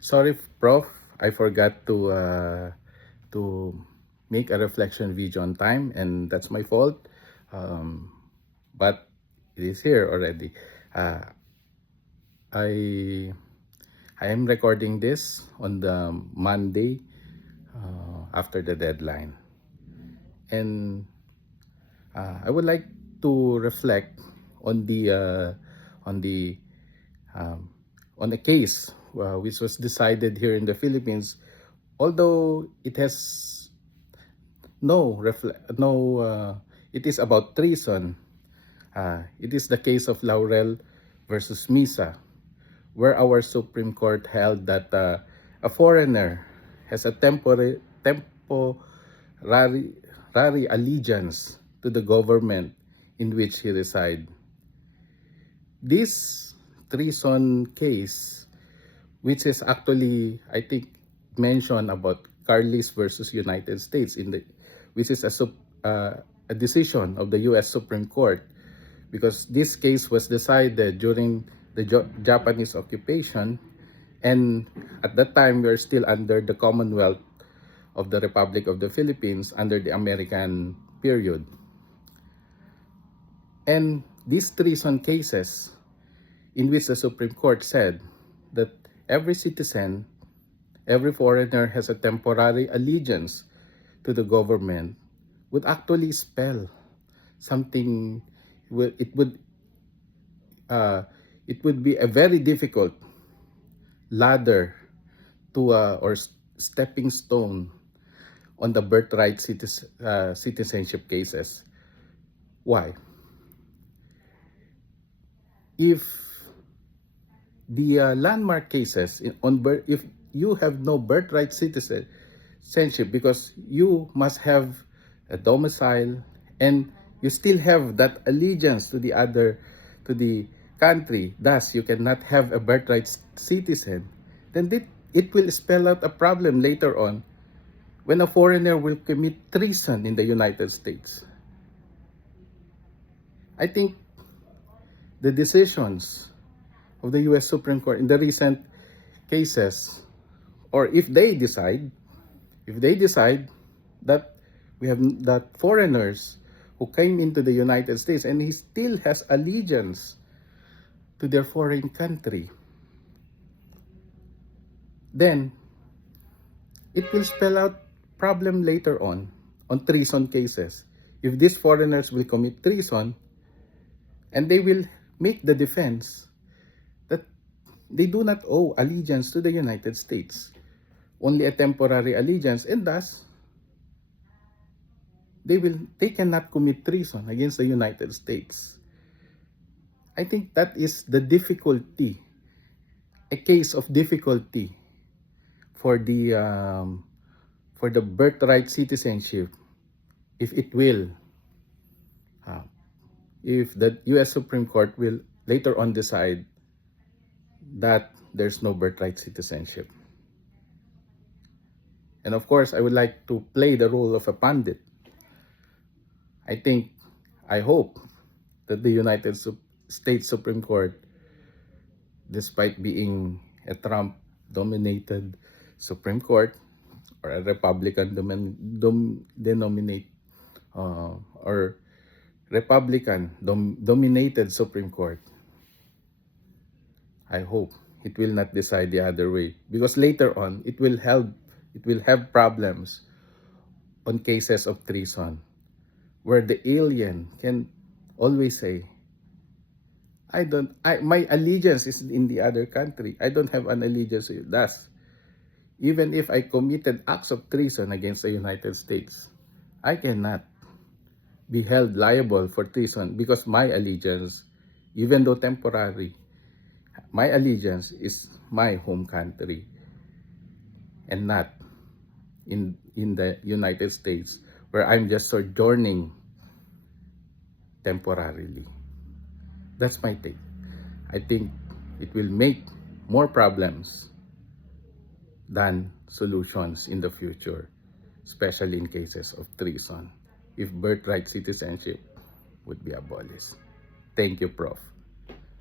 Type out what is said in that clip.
Sorry, Prof. I forgot to make a reflection video on time, and that's my fault. Um, but it is here already. Uh, I I am recording this on the Monday after the deadline, and I would like to reflect on on the um, on a case which was decided here in the Philippines, although it has it is about treason. It is the case of Laurel versus Misa, where our Supreme Court held that a foreigner has a temporary allegiance to the government in which he resides. This treason case, which is actually, I think, mentioned about Carlis versus United States, which is a decision of the U.S. Supreme Court, because this case was decided during the Japanese occupation, and at that time we are still under the Commonwealth of the Republic of the Philippines under the American period. And these treason cases, in which the Supreme Court said that every citizen, every foreigner has a temporary allegiance to the government, would actually spell something. It would it would be a very difficult ladder to or stepping stone on the birthright citizenship cases. Why? If the landmark cases if you have no birthright citizenship, because you must have a domicile and you still have that allegiance to the country, thus you cannot have a birthright citizen, then it will spell out a problem later on when a foreigner will commit treason in the United States. I think the decisions of the U.S. Supreme Court in the recent cases, or if they decide that we have that foreigners who came into the United States and he still has allegiance to their foreign country, then it will spell out problem later on treason cases. If these foreigners will commit treason, and they will make the defense that they do not owe allegiance to the United States, only a temporary allegiance, and thus they cannot commit treason against the United States. I think that is the difficulty, a case of difficulty for the birthright citizenship, if it will, uh, if the U.S. Supreme Court will later on decide that there's no birthright citizenship. And of course, I would like to play the role of a pundit. I hope that the United States Supreme Court, despite being a Trump-dominated Supreme Court, or a Republican or Republican dominated Supreme Court, I hope it will not decide the other way, because later on it will have problems on cases of treason, where the alien can always say, my allegiance is in the other country. I don't have an allegiance. Thus, even if I committed acts of treason against the United States, I cannot be held liable for treason, because my allegiance, even though temporary, my allegiance is my home country and not in the United States, where I'm just sojourning temporarily. That's my take. I think it will make more problems than solutions in the future, especially in cases of treason, if birthright citizenship would be abolished. Thank you, Prof.